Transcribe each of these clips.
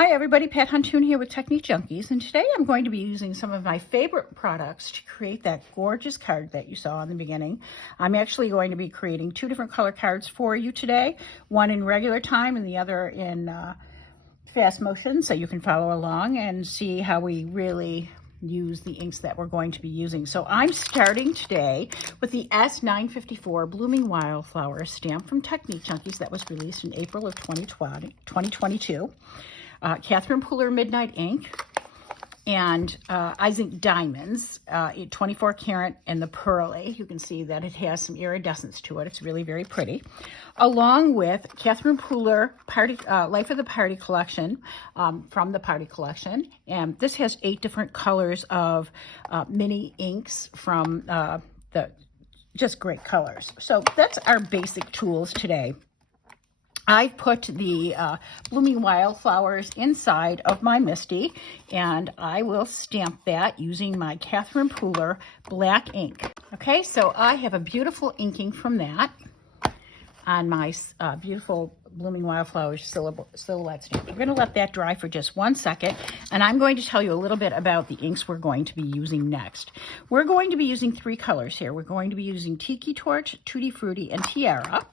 Hi everybody, Pat Huntoon here with Technique Junkies, and today I'm going to be using some of my favorite products to create that gorgeous card that you saw in the beginning. I'm actually going to be creating two different color cards for you today, one in regular time and the other in fast motion, so you can follow along and see how we really use the inks that we're going to be using. So I'm starting today with the S954 Blooming Wildflower stamp from Technique Junkies that was released in April of 2022. Catherine Pooler Midnight ink and Zinc Diamonds, 24 karat and the pearly. You can see that it has some iridescence to it. It's really very pretty. Along with Catherine Pooler Life of the Party collection, from the Party collection. And this has 8 different colors of mini inks from just great colors. So that's our basic tools today. I've put the Blooming Wildflowers inside of my Misty, and I will stamp that using my Catherine Pooler black ink. Okay, so I have a beautiful inking from that on my beautiful Blooming Wildflowers silhouette stamp. We're going to let that dry for just 1 second, and I'm going to tell you a little bit about the inks we're going to be using next. We're going to be using 3 colors here. We're going to be using Tiki Torch, Tutti Frutti, and Tiara,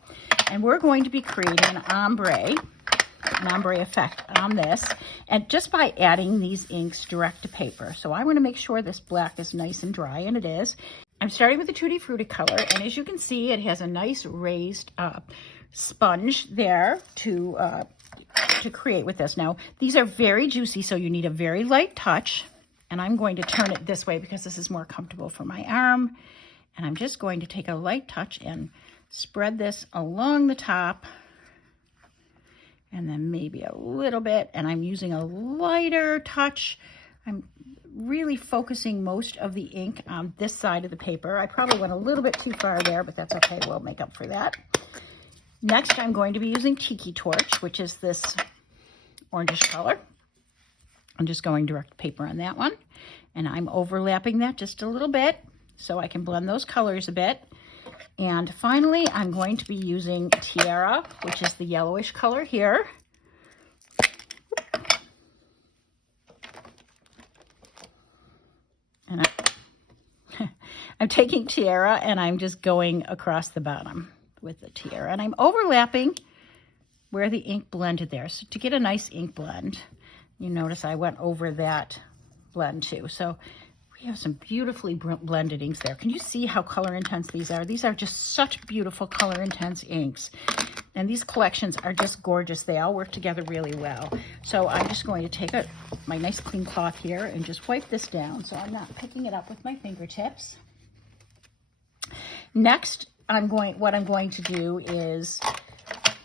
and we're going to be creating an ombre effect on this, and just by adding these inks direct to paper. So I want to make sure this black is nice and dry, and it is. I'm starting with the Tutti Frutti color, and as you can see, it has a nice raised sponge there to create with this. Now, these are very juicy, so you need a very light touch, and I'm going to turn it this way because this is more comfortable for my arm, and I'm just going to take a light touch and spread this along the top, and then maybe a little bit, and I'm using a lighter touch. I'm really focusing most of the ink on this side of the paper. I probably went a little bit too far there, but that's okay. We'll make up for that. Next, I'm going to be using Tiki Torch, which is this orangish color. I'm just going direct paper on that one, and I'm overlapping that just a little bit so I can blend those colors a bit. And finally, I'm going to be using Tiara, which is the yellowish color here. And I'm taking Tiara and I'm just going across the bottom with the Tiara. And I'm overlapping where the ink blended there. So to get a nice ink blend, you notice I went over that blend too. So we have some beautifully blended inks there. Can you see how color intense these are? These are just such beautiful color intense inks. And these collections are just gorgeous. They all work together really well. So I'm just going to take my nice clean cloth here and just wipe this down so I'm not picking it up with my fingertips. Next, what I'm going to do is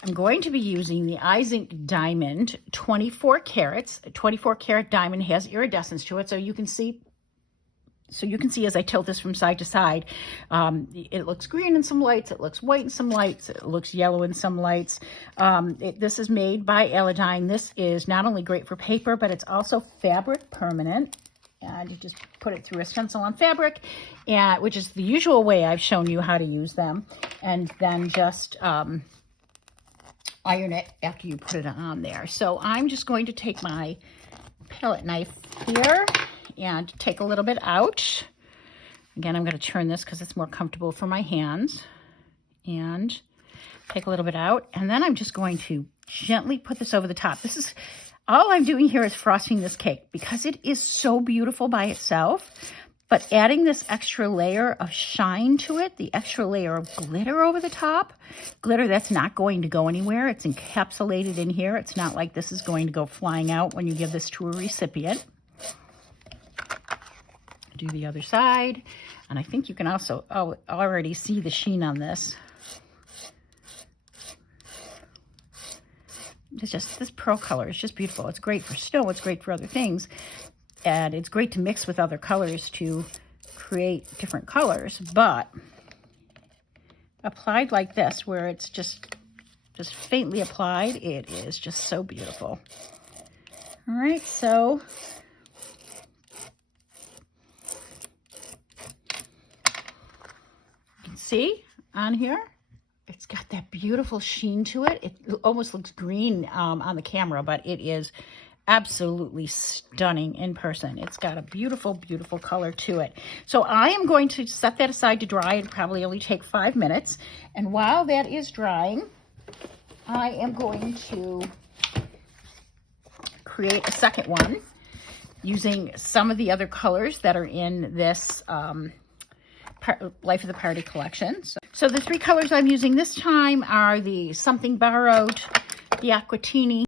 I'm going to be using the Zinc Diamond 24 carats. A 24 karat diamond has iridescence to it, so you can see as I tilt this from side to side, it looks green in some lights, it looks white in some lights, it looks yellow in some lights. This is made by Aladdin. This is not only great for paper, but it's also fabric permanent. And you just put it through a stencil on fabric, which is the usual way I've shown you how to use them. And then just iron it after you put it on there. So I'm just going to take my palette knife here and take a little bit out. Again, I'm going to turn this because it's more comfortable for my hands. And take a little bit out. And then I'm just going to gently put this over the top. This is all I'm doing here is frosting this cake because it is so beautiful by itself. But adding this extra layer of shine to it, the extra layer of glitter over the top, glitter that's not going to go anywhere. It's encapsulated in here. It's not like this is going to go flying out when you give this to a recipient. Do the other side, and I think you can also already see the sheen on this. It's just, this pearl color is just beautiful. It's great for snow, it's great for other things, and it's great to mix with other colors to create different colors, but applied like this, where it's just faintly applied, it is just so beautiful. All right, so see on here, it's got that beautiful sheen to it. It almost looks green on the camera, but it is absolutely stunning in person. It's got a beautiful, beautiful color to it. So I am going to set that aside to dry. It'll probably only take 5 minutes. And while that is drying, I am going to create a second one using some of the other colors that are in this Life of the Party collection. So the 3 colors I'm using this time are the Something Borrowed, the Aquatini,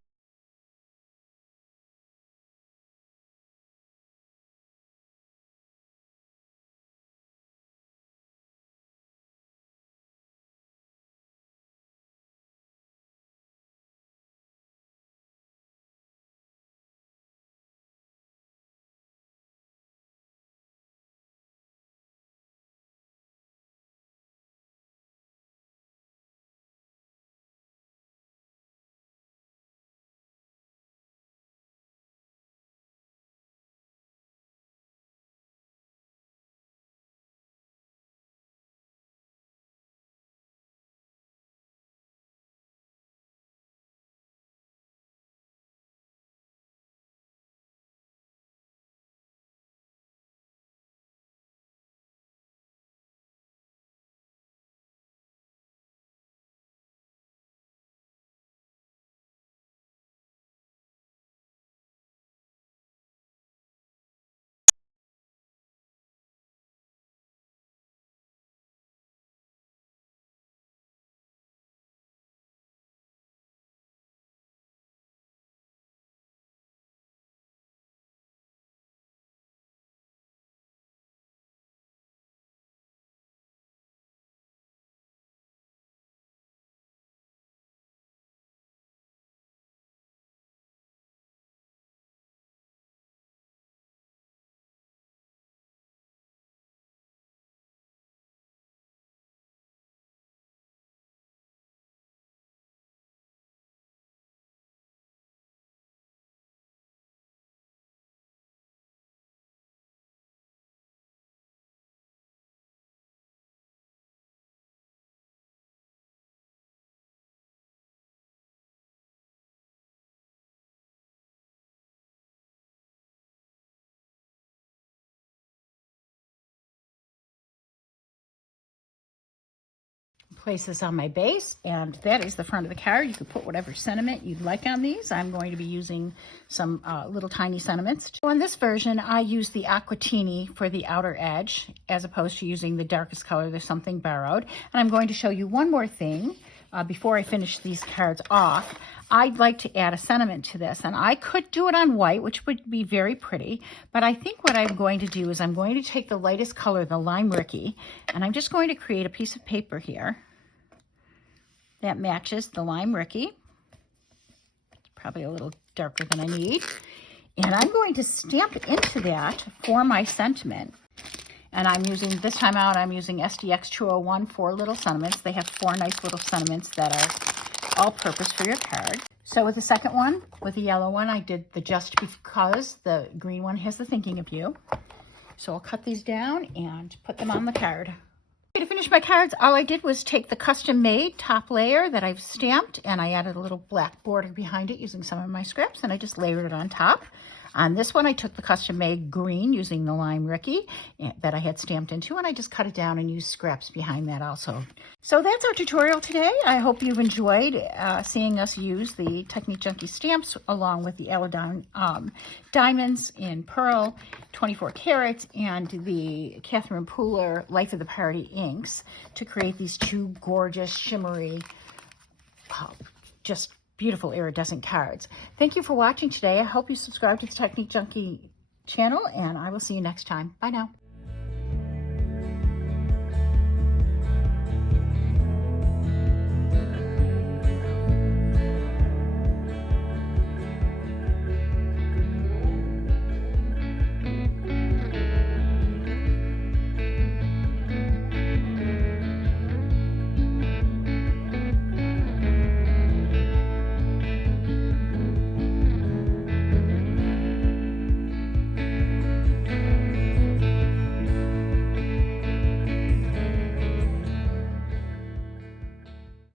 place this on my base, and that is the front of the card. You can put whatever sentiment you'd like on these. I'm going to be using some little tiny sentiments. So on this version, I use the Aquatini for the outer edge, as opposed to using the darkest color, the Something Borrowed. And I'm going to show you one more thing before I finish these cards off. I'd like to add a sentiment to this, and I could do it on white, which would be very pretty, but I think what I'm going to do is I'm going to take the lightest color, the Lime Ricky, and I'm just going to create a piece of paper here that matches the Lime Ricky. It's probably a little darker than I need. And I'm going to stamp into that for my sentiment. And I'm using, this time out, I'm using SDX 201 4 little sentiments. They have 4 nice little sentiments that are all-purpose for your card. So with the second one, with the yellow one, I did the Just Because. The green one has the Thinking of You. So I'll cut these down and put them on the card. To finish my cards, all I did was take the custom-made top layer that I've stamped, and I added a little black border behind it using some of my scripts, and I just layered it on top. On this one, I took the custom-made green using the Lime Ricky that I had stamped into, and I just cut it down and used scraps behind that also. So that's our tutorial today. I hope you've enjoyed seeing us use the Technique Junkie stamps along with the Eladon diamonds in pearl, 24 carats, and the Catherine Pooler Life of the Party inks to create these 2 gorgeous, shimmery, just beautiful iridescent cards. Thank you for watching today. I hope you subscribe to the Technique Junkie channel, and I will see you next time. Bye now.